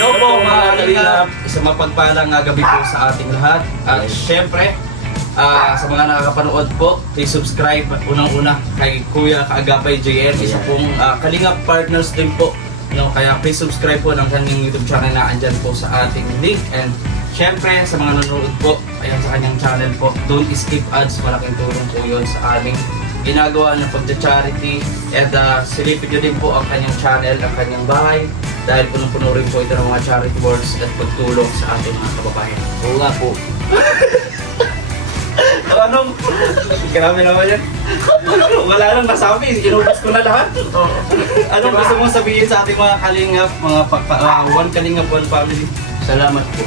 Hello po mga kalingap, isang mapagpalang gabi po sa ating lahat. At syempre, sa mga nakakapanood po, please subscribe unang-una kay Kuya Kaagapay JM. Isa pong kalingap partners din po. No? Kaya please subscribe po ng kanyang YouTube channel na andyan po sa ating link. And syempre, sa mga nanonood po, ayan sa kanyang channel po, don't skip ads. Malaking tulong po yun sa aming ginagawa ng pagcha-charity. And silipin nyo din po ang kanyang channel, ang kanyang bahay. Dahil punong-puno rin po ito ng mga charity works at pagtulong sa ating mga kababayan. Oo nga po. Anong? Grabe naman yan. Wala nang nasabi, inubos ko na lahat. Anong gusto mong sabihin sa ating mga kalingap, mga one kalingap, one family? Salamat po.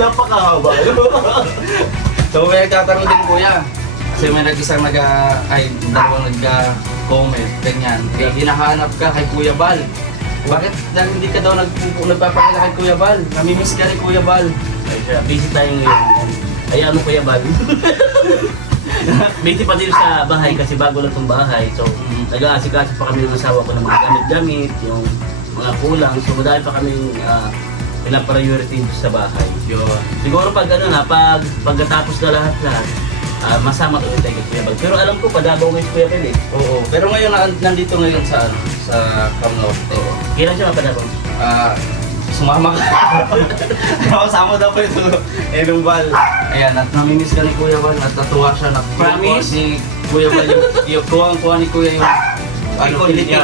Napakahaba. So may nagtatanong din kuya. Kasi may nag-isang dalawang nag-comment, ganyan. Kaya hinahanap ka kay Kuya Bal. Bakit dahil hindi ka daw nagpapakita kay Kuya Bal? Namimiss ka rin Kuya Bal. Busy tayo ngayon. Ay ano Kuya Bal? Busy pa din sa bahay kasi bago lang itong bahay. So nag-aasikaso pa kami ng asawa ko ng mga gamit-gamit, yung mga kulang. So dahil pa kami pinapriority sa bahay. Yun. Siguro pag pagkatapos na lahat, masama ulit tayo kay Kuya Bal. Pero alam ko, padabaw ngayon si Kuya Bal eh. Oo. Pero ngayon, nandito ngayon sa Camp Norte. Kailan siya mapadabaw? Sumama ka. Kasama daw po ito. Nung Bal. Ayan, at namimiss ka ni Kuya Bal. At natuwa siya. Promise? Ni Kuya Bal. Yung kuha ni Kuya yung kiliti.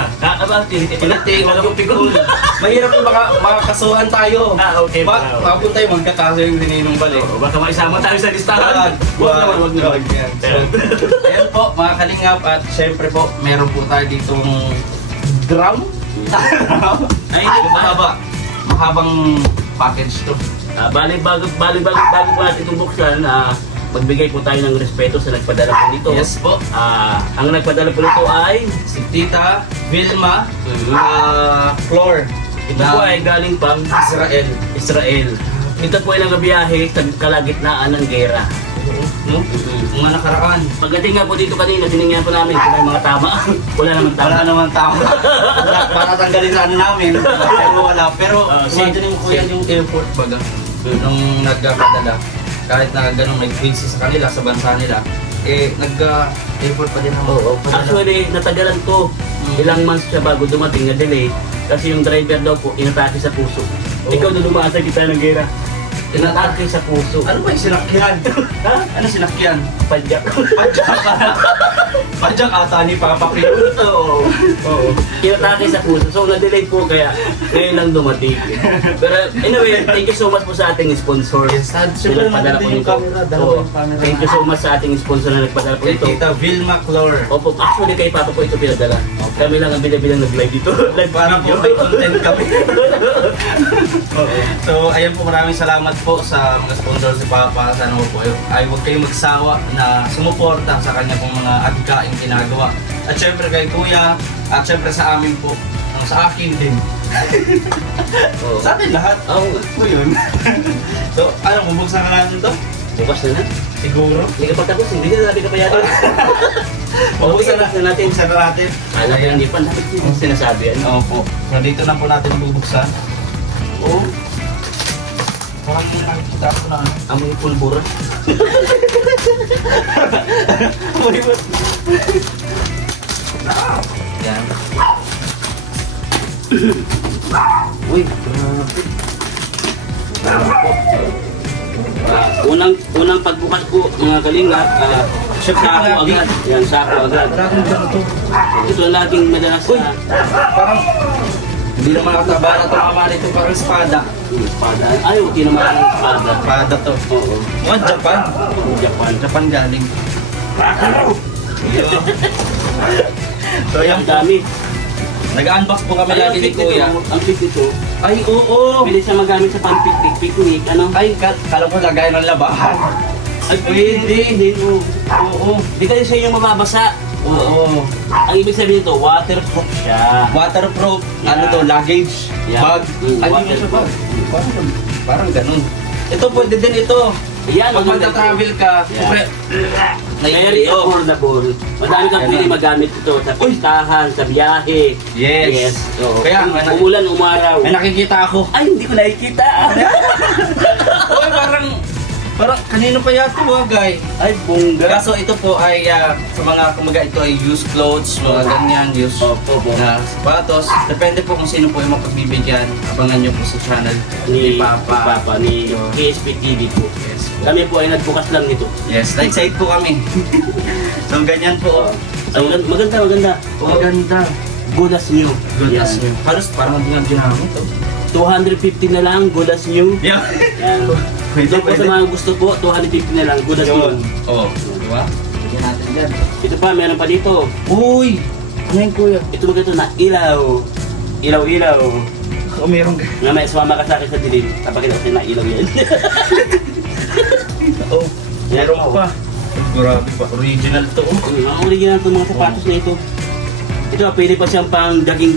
Kiliti, wag yung pikon. Mahirap yung makakasuhan tayo. Okay. Makapunta yung magkakaso yung Ninong Bal eh. Baka maisama tayo sa listahan. Huwag naman. Ayan po, mga kalingap. At syempre po, meron po tayo ditong drum. Ay, hindi ba? Mahabang package to. Bago natin itong buksan, magbigay po tayo ng respeto sa nagpadala po nito. Yes po. Ang nagpadala po nito ay Si Tita Vilma Flor. ito po ay galing pang Israel. Israel. Ito po ay nagabiyahe sa kalagitnaan ng gera. No? Mga nakaraan. Pagdating nga po dito kanina, tinignan po namin kung may mga tama. Wala naman tama. Wala naman tama. Para tanggalin na namin. Pero wala. Pero imagine mo kuya yung effort baga. Nung nagkapadala. Kahit na gano'ng may busy sa kanila, sa bansa nila, nagka-effort pa din ang Actually, natagalan ko. Ilang months siya bago dumating na delay. Kasi yung driver daw po, inatake sa puso. Ikaw na dumaan sa kita ng gera. Inatake sa puso. Ano ba yung sinakyan? Ha? Ano sinakyan? Padyak. Padyak ata ni Papa Pio. Oo. Inatake sa puso. So, na-delay po kaya ngayon lang dumating. Pero anyway, thank you so much po sa ating sponsor. Yes, siyempre Nagpadala po natin yung nito. camera. Dalawa Oo. yung camera. Thank you so much sa ating sponsor na nagpadala po Kay ito. Tita Vilma Flor. Opo, actually kay Papa po ito pinadala. Kami lang ang bilang nag-live dito. Live Para po video. may content kami. So, ayan po, maraming salamat po sa mga sponsor si Papa. Sana po ay huwag kayong magsawa na sumuporta sa kanya pong mga adhikaing ginagawa. At syempre kay Kuya, at syempre sa amin po, sa akin din. Oo. Sa atin lahat. Oo. Po yun. So, ano, bubuksan ka natin to? Bukas na na. Siguro. Hindi ka patapos, hindi ka natin kapayatan. Bubuksan na natin. Bubuksan na natin. Alam ko hindi pa dapat yung sinasabi. Ano? Opo. So, dito na po natin bubuksan. Oo. Parang yung nakikita ko na ano. Amoy pulbura. Yan. Uy, grabe. Unang pagbukas po mga kalinga, sako agad. Yan, sako agad. Maraming gano to. Ito ang laging madalas na Parang hindi naman nakataba na ito kamali ito parang espada. espada. Ay, hindi naman ang espada. Espada to. Oo. Mga Japan. Japan. Japan galing. So Kaya yan ang dami. Nag-unbox po kami lagi ni Kuya. Ang fit nito, Ay oo. pwede siya magamit sa picnic, ano? Ay, kala ko lagay ng labahan. Ay, pwede. Hindi, oo. Di kasi siya yung mababasa. Oo. Ang ibig sabihin nito, waterproof siya. Waterproof. Yeah. Ano to? Luggage. Yeah. Bag. Ay, hindi siya bag. Parang ganun. Ito pwede din ito. Yan, Pag maganda magta-travel ka, siyempre, Very affordable. Madami kang pwede magamit ito sa pistahan, sa biyahe. Yes. So, Kaya, umulan, umaraw. may nakikita ako. Ay, hindi ko nakikita. Uy, parang kanino pa yata wagay. Ay, bongga. Kaso ito po ay sa mga kumaga ito ay used clothes, mga ganyan, used Opo, na sapatos. Depende po kung sino po yung mapagbibigyan. Abangan nyo po sa channel Ni Papa. Papa, ni KSP TV po. Yes po. Kami po ay nagbukas lang nito. Yes, like side po kami. So ganyan po. So, maganda. Maganda. Good as new. Good Yan. as new. Halos parang hindi nga ginamit to. 250 na lang, good as new. Yeah. Yan. Pwede, Ito po sa mga gusto po, 250 na lang, good as new. Oo. Di ba? Bigyan natin dyan. Ito pa, meron pa dito. Uy! Ano yung kuya? Ito maganda na ilaw. Ilaw. Oh, meron ka. Nga may sumama ka sa akin sa dilim. Kapakita ko sa'yo na ilaw yan. Oh, meron pa. Grabe pa. Original to. Ang original itong mga sapatos na ito. Ito, pwede pa siyang pang jogging.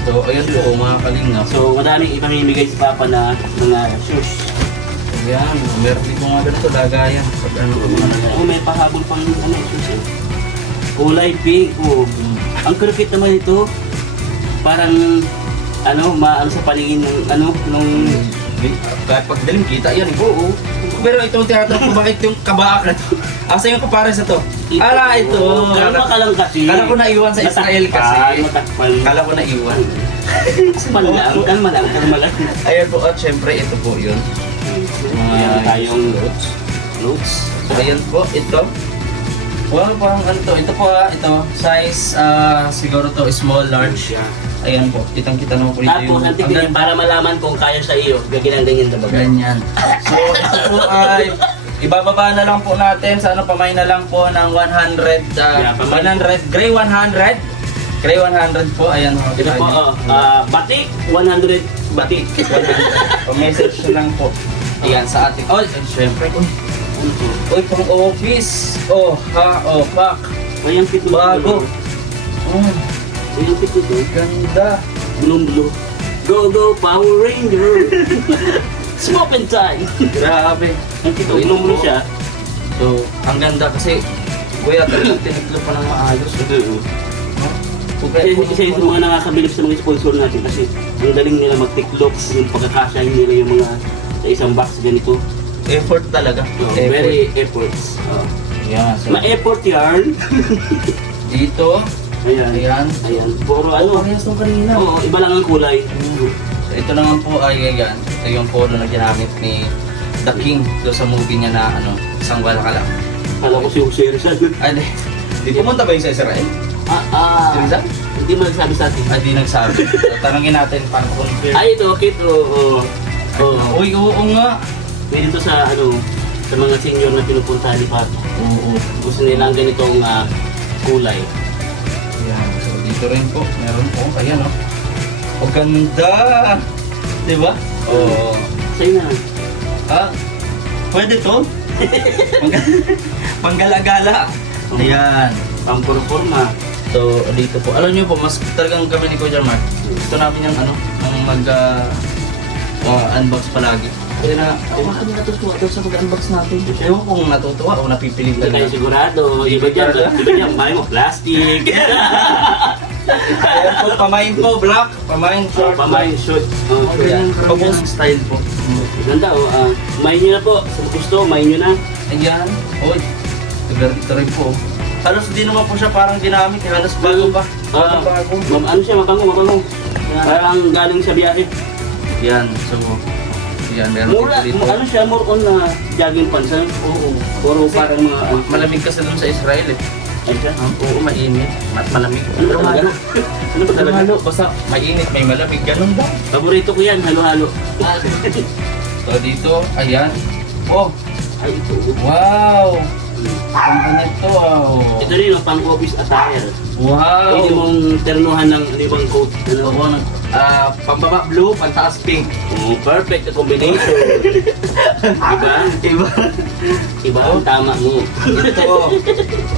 So, ayun po, mga kalingap. So, madaming ipamimigay sa Papa na mga shoes. Ayan, meron dito mga ganito, lagayan. Pag ano, Oh, may pahabol pang shoes eh. Kulay pink. Oh. Ang krukit naman ito, parang maano sa paningin ng nung kahit pag dalim kita, yan. Oo. Pero itong tinatanong ko, bakit yung kabak na to? Asa yung kapares na to? Ala, ito. Kalma ka lang kasi. Kala ko naiwan sa Israel kasi. Matakpan. Kala ko naiwan. Kalma lang. Ayan po, at syempre ito po yun. Ayan tayong Notes. So, ayan po, ito. Wow, parang ano to? Ito po ito. Size, siguro to, small, large. Ayan po, kitang-kita naman po dito Tapos, ang tignan para malaman kung kaya sa iyo, gagawin ganyan na ba? Ganyan. So, ito po ay ibababa na lang po natin sa pamay na lang po ng 100, pamay. 100, gray 100. Gray 100 po, ayan po. Ito po, batik, 100 batik. Pa-message na lang po. Ayan, sa ating, oh, syempre, uy, pang office. Oh, pak. Ayan, pito. Bago. Ayan, pito. Ganda. Blue. Go, Power Ranger. Smoke and time. Grabe. Ang pito, blue siya. So, ang ganda kasi, kuya, talagang tinitlo pa ng maayos. Isa yung mga nakakabilib sa mga sponsor natin kasi ang galing nila mag-tiklop, yung pagkakasya nila yung mga sa isang box ganito. Effort talaga. Very efforts. Yeah, so, Ma-effort yarn. dito, Ayan. Puro parehas nung kanina. Oo, iba lang ang kulay. So, ito naman po ay ayan. Ito yung polo na ginamit ni The King doon sa movie niya na isang wala ka lang. Kala ko si Jose Rizal. Ay, di pumunta ba yung sa Israel? Si Rizal? Hindi mo nagsabi sa atin. Ay, di nagsabi. So, tanongin natin paano confirm. Ay, ito, kit. Oo. Uy, oo nga. Pwede ito sa sa mga senior na pinupunta ni Papa. Oo. Gusto nila ang ganitong kulay. Ayan. So, dito rin po. Meron po. Ayan, no? Ang ganda! Di ba? Oo. Sa'yo na. Pwede to? Panggala-gala. Ayan. Pampurporma. So, dito po. Alam niyo po, mas talagang kami ni Kuya Mark. Gusto namin yung ang mag-unbox palagi. Kasi baka di natutuwa daw sa mag-unbox natin. Ewan kung natutuwa o napipilitan Hindi kayo sigurado. Iba dyan, bahay mo, plastic. Ayan po, pamain po, black. Pamain short. Pamain shoot. Ayan, pabong style po. Ganda, main nyo na po. Sa gusto, main nyo na. Ayan. Uy, dito rin po. Halos di naman po siya parang ginamit. Halos bago pa. Bago. Ano siya, mabango. Parang galing sa biyahe. Yan, so, yan, meron Mura, dito. ano siya, more on na jogging pants. Oo. Puro parang mga... Malamig kasi dun sa Israel eh. Ay siya? Oo, mainit. Malamig. Ano ba talaga? Ano ba talaga? Halo, basta mainit, may malamig. Ganun ba? Paborito ko yan, halo-halo. So, dito, ayan. Oh, Ay, ito. wow! Ang ganito, wow! Ito rin yung pang-office attire. Wow! Pwede mong ternuhan ng ibang coat. Oo, pambaba blue, pantaas pink. Oh, perfect na combination. Diba? Iba ang tama mo. Ito,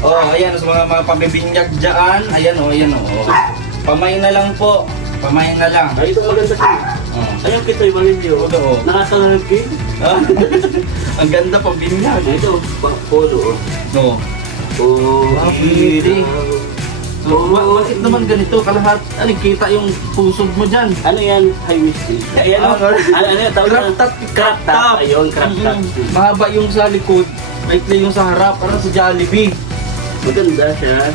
oh, ayan, sa mga pabibinyag dyan. Ayan, oh. Pamay na lang po. Pamain na lang. Ay, ito maganda siya. Oh. Ayun, kito yung mga Oo. Nakakalagay. Ah, ang ganda pang binyag. Ito, polo. No. Oh, pwede. So, bakit naman ganito? Kalahat, kita yung pusog mo dyan. Ano yan? High waist. Ayan o. Ano yan? Tawag Crop na? top. Crop top. Ayun, crop top. Mahaba yung sa likod. Maikli yung sa harap. Parang sa Jollibee. Maganda siya.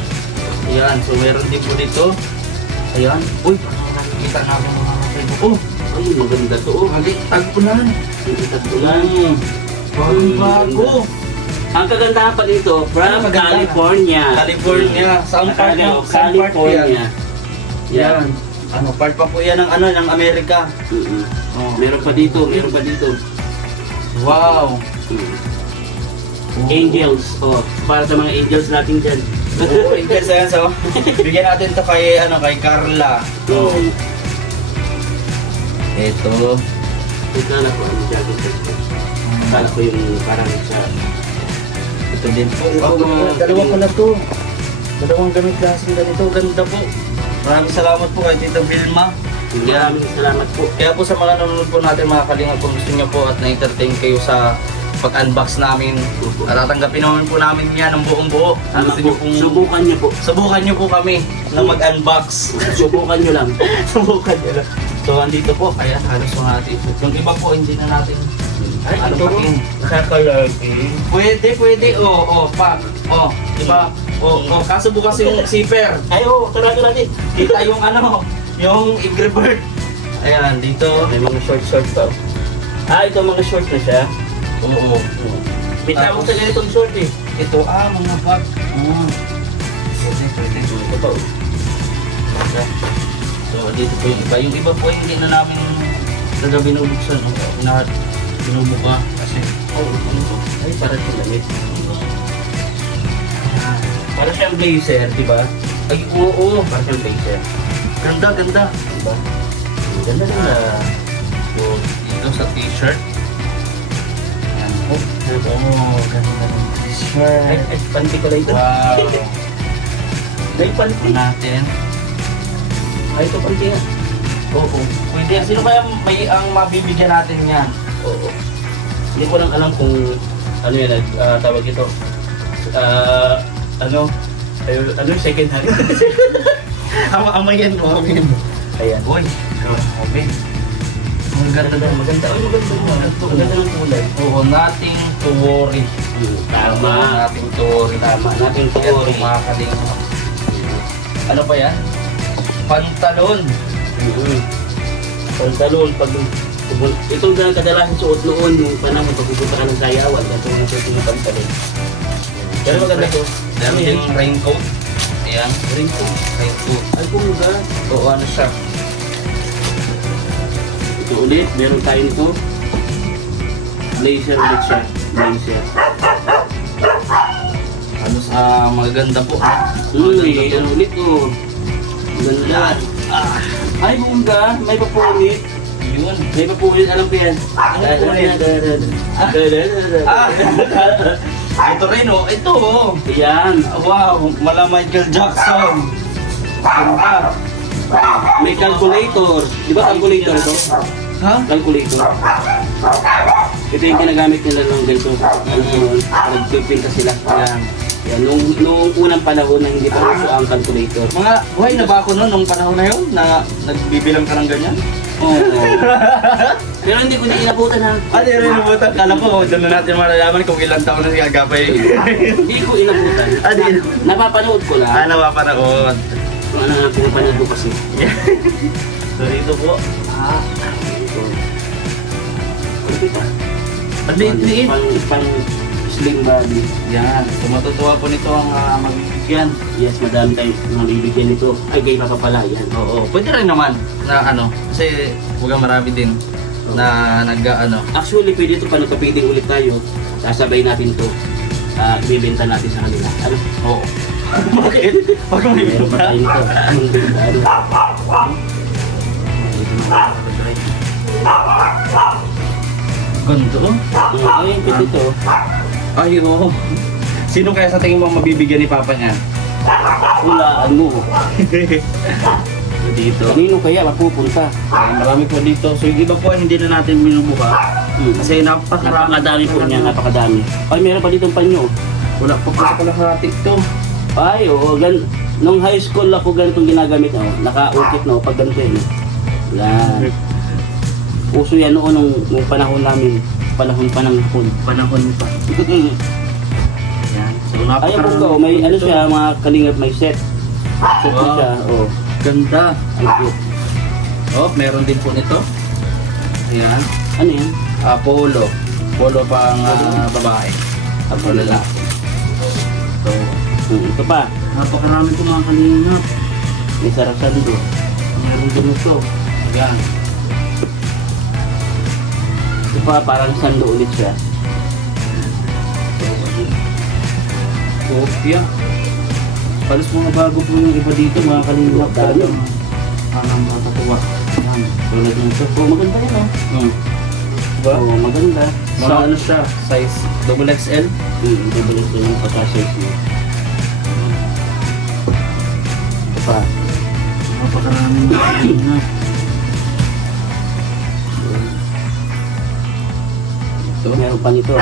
Ayan. So, meron din po dito. Ayan. Uy, parang nakikita namin mga Facebook. Oh, Ay, maganda to. Oh, tagpunan. tagpunan. Bago. Ang kagandahan pa dito, from Maganda. California. California. Saan part Ano, ng saan part po yan? California. Yan. Ano, part pa po yan ng Amerika. Mm-mm. Oh. Meron pa dito, meron pa dito. Wow. Angels. Oh, para sa mga angels natin dyan. Oo, interest yan. So, bigyan natin to kay Carla. Oh. Ito. Kala ko ano jacket ito. Kala ko yung parang sa... Ito din po. mga- Dalawa pala to. Dalawang gamit klaseng ganito. Ganda po. Maraming salamat po kay Tito Vilma. Maraming salamat po. Kaya po sa mga nanonood po natin mga kalingap, kung gusto niyo po at na-entertain kayo sa pag-unbox namin, at tatanggapin naman po namin yan ng buong buo. Tama Gusto po. niyo pong Subukan niyo po. kami na mag-unbox. Subukan niyo lang. Subukan niyo lang. So, andito po. Kaya halos mga natin. Yung iba po, hindi na natin. Ano pa rin? Nakakalaki. Pwede. Pa. Diba? Kaso bukas yung zipper. Ay, talaga natin. Kita yung yung Angry Bird. Ayan, dito. May mga short pa. Ito mga short na siya. Oo. May tawag sa ganitong short eh. Ito, mga bag. Pwede. Ito. So, dito po yung iba. Yung iba po, hindi na namin talaga binubuksan. Na binubuka. Kasi, Ay, parang lamit. Para siyang blazer, di ba? ay, oo. Para siyang blazer. Ganda. Diba? Ganda na. So, dito sa t-shirt. Ayan po. Ganda ng t-shirt. Ay, panty ko lang ito. Wow. May panty. Natin. Ay, ito panty nga. Oo. Pwede. Sino kaya ang mabibigyan natin yan? Oo. Hindi ko lang alam kung ano yan, tawag ito. Second hand. Amayin mo. Ayan. Uy. Grabe. Ang ganda na. Maganda. Ay, maganda. Maganda ng kulay. Oo, nothing to worry. Tama. Nothing to worry. Tama. Nating Yan kulay. po mga kalingap. Ano pa yan? Pantalon. Pantalon. Itong kadalasan suot noon nung panahon pagpupunta ka ng sayawan. Ito mga suot ng pantalon. Pero maganda to. Meron din raincoat. Ayan. Raincoat. Raincoat. Ay, kumuga. Oo, ano siya? Ito ulit, meron tayo nito. Blazer ulit siya. Blazer. Ano sa maganda po. Uy, ano ulit oh. Ganda. Ay, bongga. May papunit. Yun. May papunit. Alam ko yan. Ito rin oh. Ito oh. Yan. Wow. Mala Michael Jackson. Ganda. May calculator. Di ba calculator ito? Ha? Calculator. Ito yung ginagamit nila nung ganito. Nagpipinta sila. Ayan. Yan, nung unang panahon na hindi pa uso ang calculator. Mga buhay na ba ako noon nung panahon na yun na nagbibilang ka ng ganyan? Oo. Pero hindi ko na inabutan ha. Di rin nabutan. Kala ko, doon na natin malalaman kung ilang taon na si Agapay. Hindi ko inabutan. Di. Napapanood ko lang. Napapanood. Kung ano nga pinapanood ko kasi. So dito po. Ito. Ano ito? Ang liit-liit. Pang slim body. Yan. So matutuwa po nito ang mabibigyan. Yes, madami tayo mabibigyan nito. Ay, gay pa pala. Yan. Oo. Pwede rin naman na kasi huwag marami din na Actually, pwede ito pa nagpapiting ulit tayo. Sasabay natin ito. Ibibenta natin sa kanila. Ano? Oo. Bakit? Pag may Meron pa tayo nito. Ang ganda. ganito. Ay, pwede ito. Ay, oo. Sino kaya sa tingin mo ang mabibigyan ni Papa niyan? Hulaan mo. dito. Kanino kaya mapupunta? Marami po dito. So yung iba po ay hindi na natin binubuka. Kasi napakarami. Napakadami po niya, napakadami. Ay, meron pa ditong panyo. Wala pa po sa kalahati to. Ay, oo. Nung high school ako ganitong ginagamit. Oh. Naka-ukit na pag ganito yun. Yan. Uso yan noon nung panahon namin. Panahon pa ng hapon. Panahon pa. Yan. So Ayan po ko, may ano siya, mga kalingap, may set. Set Wow. siya, oh. Ganda. Ang cute. Oh, meron din po nito. Ayan. Ano yan? Polo. Polo pang babae. At polo lalaki. So, Ito pa, napakarami po mga kalingap. may sarasando. Meron din ito. Ayan. Ito pa, parang sando ulit siya. Kopya. Palos mga bago po yung iba dito, mga kalingap. Dami. Parang matatuwa. Ayan. Tulad nito. Oh, maganda yan, oh. Diba? Oh, maganda. Mga ano siya, size XXL. Double ito yung pagka-size niya. Ito pa. Napakaraming na. Ito. Meron pa nito.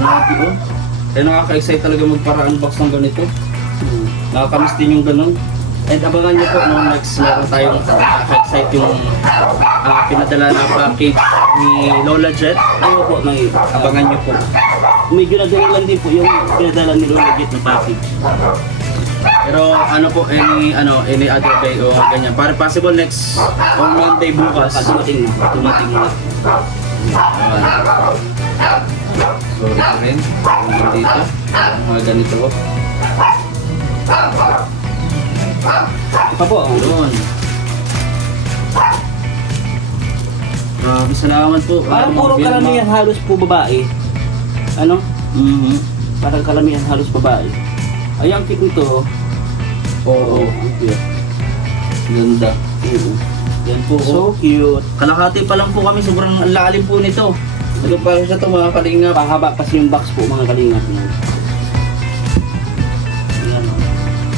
Malaki oh. Kaya nakaka-excite talaga magpara-unbox ng ganito. Nakakamiss din yung ganun. And abangan nyo po nung next meron tayong nakaka-excite yung pinadala na package ni Lola Jet. Ano po, may Abangan nyo po. medyo nadali lang din po yung pinadala ni Lola Jet na package. Pero ano po, any other day o ganyan. Para possible next on Monday bukas. Dumating na. Tumating na. So ito rin. Yung dito. Mga ganito po. Ito pa po, oh. Doon. Grabe, salamat po. Parang puro karamihan halos po babae. Ano? Mhm. Parang karamihan halos babae. Ay, ang cute nito. Oo. Ang cute. Ganda. Yan po. So cute. Kalahati pa lang po kami. Sobrang lalim po nito. Ito pa siya ito mga kalingap. Pahaba kasi yung box po mga kalingap niya. Ayan, oh.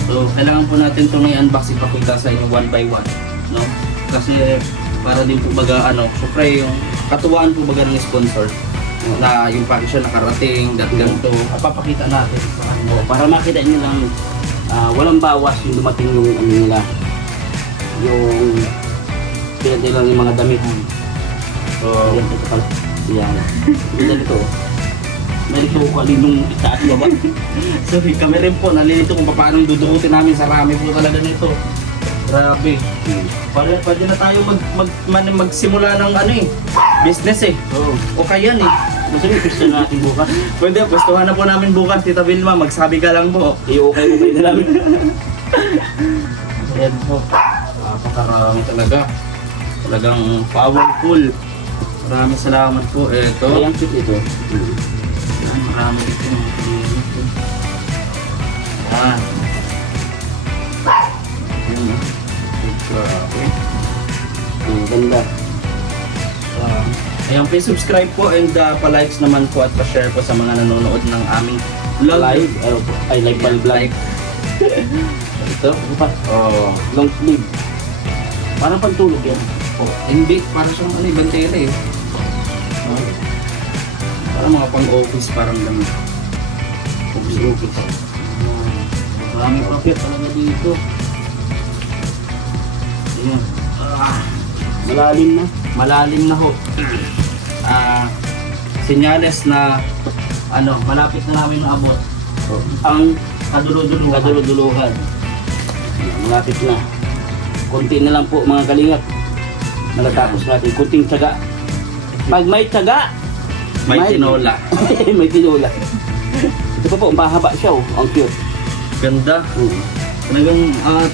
So, kailangan po natin itong i-unbox, ipakita sa inyo one by one, no? Kasi para din po baga, syempre yung katuwaan po baga ng sponsor na yung package siya nakarating, ganito, papakita natin sa kanila. Para makita niyo lang walang bawas yung dumating yung ano nila. Yung pinadala ng mga damit. So, Ayan, ito pala. Yan. Ito dito. May dito ko alinong itaas baba. so kami rin po, nalilito kung paano dudukutin namin, sarami po talaga nito. Grabe. Pwede na tayo magsimula ng business Oo. O kaya Gusto niyo question natin bukas? Pwede, gustuhan na po namin bukas, Tita Vilma, magsabi ka lang po. I-okay na namin. Ayan po. Napakarami talaga. Talagang powerful. Maraming salamat po. Ito. Ay, ang cute ito. Yan, marami ito. Yan. Yan. Grabe. Ang ganda. Ayan, please subscribe po and pa-likes naman po at pa-share po sa mga nanonood ng aming vlog. Live. Ay, live by vlog. Ito. Ito pa. Oh. Long sleeve. Parang pantulog yan. Oh, hindi. Parang siyang bantera eh. Oh. Parang mga pang-office, parang ganun. Office. Marami pa cute talaga dito. Ayan. Malalim na. Malalim na ho. Senyales na malapit na namin maabot. Ang Kadulo-dulo. kaduluduluhan. Malapit na. Kunti na lang po mga kalingap. Malatapos natin. Kunting tiyaga. Pag may tiyaga, May tinola. may tinola. Ito pa po, mahaba siya oh. Ang cute. Ganda.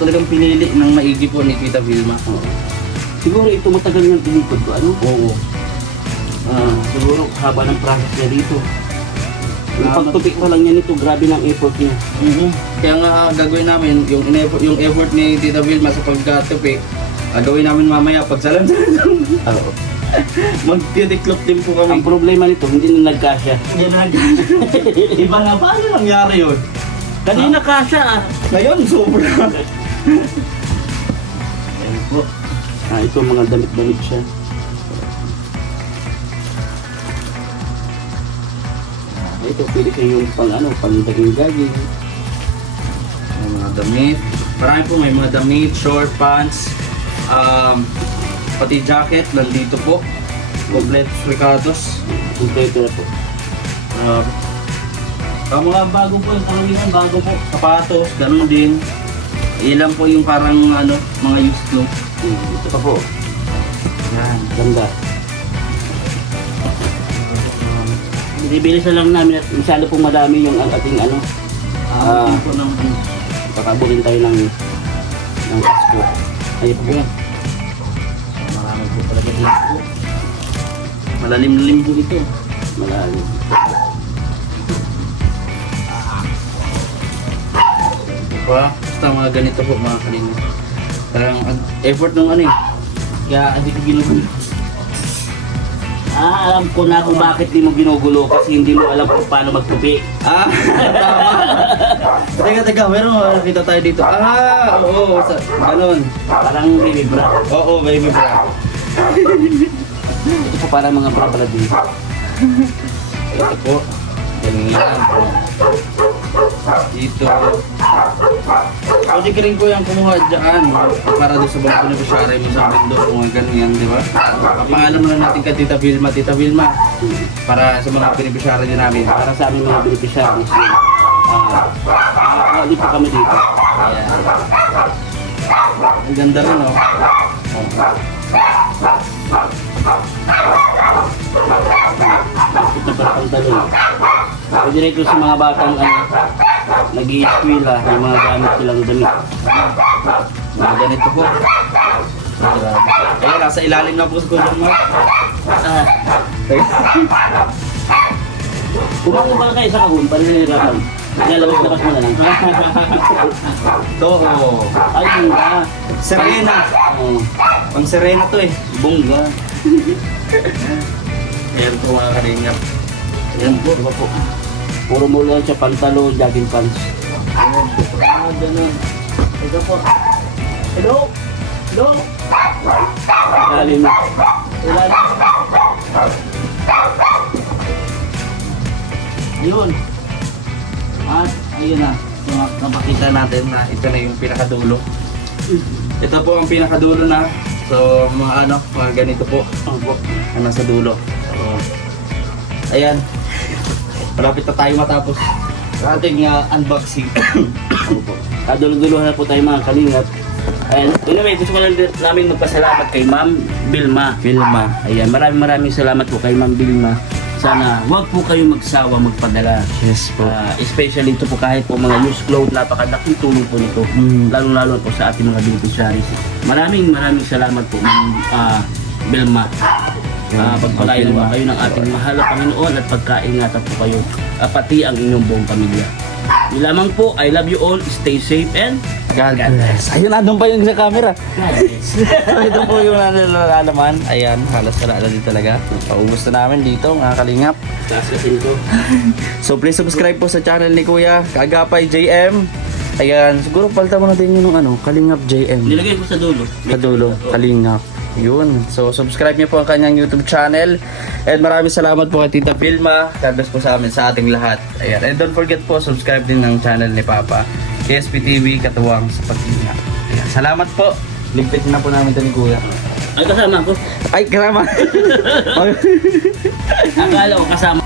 Talagang pinili ng maigi po ni Tita Vilma. Siguro ito matagal niyang tinikod ko. Ano? Oo. Siguro haba ng process niya dito. Yung pagtupik pa lang niya nito, grabe ng effort niya. Kaya nga gagawin namin yung effort ni Tita Vilma sa pagkatupi. Gagawin namin mamaya pag salam-salam. Oo. Magtitiklop din po kami. Ang problema nito, hindi na nagkasya. Yan na. Iba na, paano nangyari yun? Kanina kasya ah. Ngayon, sobra. Ayan po. Ito mga damit-damit siya. Ito, pili kayo yung pang ano, pang daging-daging. May mga damit. Marami po, may mga damit, short pants, pati jacket, nandito po. Kompleto swicatos. Kompleto na po. Mga bago po yung karamihan, bago po. Sapatos, ganun din. Ilan po yung parang ano, mga used no. Ito pa po. Yan. Ganda. Binibilis na lang namin at masyado pong madami yung ating ano. Yung po ng Pakabunin tayo ng Pasko. Ayun po yan. marami po talaga dito. Malalim-lim po ito. Malalim. Diba? Basta mga ganito po mga kanina. Parang effort ng ano eh. Kaya hindi ko ginugulo. Alam ko na kung bakit di mo ginugulo kasi hindi mo alam kung paano magtupi. Tama. Teka, meron nakita tayo dito. Oo, ganun. Parang baby bra. Oo, baby bra. Ito po parang mga bra din. Ito po. Ganyan po. Dito. Pwede ka rin po yung kumuha dyan. Para doon sa bangko na kusyari mo sa window. Kung ganyan, di ba? Pangalan mo na natin ka Tita Vilma. Tita Vilma. Para sa mga beneficiary din namin. Para sa aming mga beneficiaries. Di po kami dito. Ayan. Ang ganda rin, oh. Ito para pantalon. Pwede rin ito sa mga batang nag-i-eskwela, may mga gamit silang damit. Mga ganito po. Ayan, nasa ilalim na po sa Golden Mark. Kumango ba kayo sa kahon? Paano nahihirapan? Lalabas-labas mo na lang. Ito, oh. Ayun ka. Serena. Pang Serena to eh. Bongga. Ayan po mga kalingap. Ayan po, diba po? Puro mo lang siya, pantalon, jogging pants. Ganun. Ito po. Hello? Hello? Ilalim na. Ilalim. Yun. At ayun na. So, napakita natin na ito na yung pinakadulo. Ito po ang pinakadulo na. So mga mga ganito po. Ang nasa dulo. So, ayan. Malapit na tayo matapos sa ating unboxing. Kadulo-dulo na po tayo mga kalingap. And anyway, gusto ko lang namin magpasalamat kay Ma'am Vilma. Ayan, maraming salamat po kay Ma'am Vilma. Sana wag po kayong magsawa magpadala. Yes po. Especially ito po kahit po mga used clothes, napakalaking tulong po nito. Lalo-lalo po sa ating mga beneficiaries. Maraming salamat po Ma'am Vilma. Pagpalain po kayo ng ating mahal na Panginoon at pagkaingatan po kayo pati ang inyong buong pamilya. Yun lamang po, I love you all, stay safe and God bless. Ayun, andun pa yung sa camera. God bless. Ito po yung nalalaman. Ayan, halos wala na din talaga. Paubos na namin dito, mga kalingap. Last ito. So please subscribe po sa channel ni Kuya Kaagapay JM. Ayan, siguro palta mo na din yung Kalingap JM. Nilagay ko sa dulo. Sa dulo, Kalingap. Yun. So subscribe niyo po ang kanyang YouTube channel. And maraming salamat po kay Tita Vilma. God bless po sa amin, sa ating lahat. Ayan. And don't forget po, subscribe din ng channel ni Papa. KSP TV, katuwang sa pagkina. Ayan. Salamat po. Ligpit na po namin ito ni Kuya. Ay, kasama ko. Ay, karama. Akala ko kasama.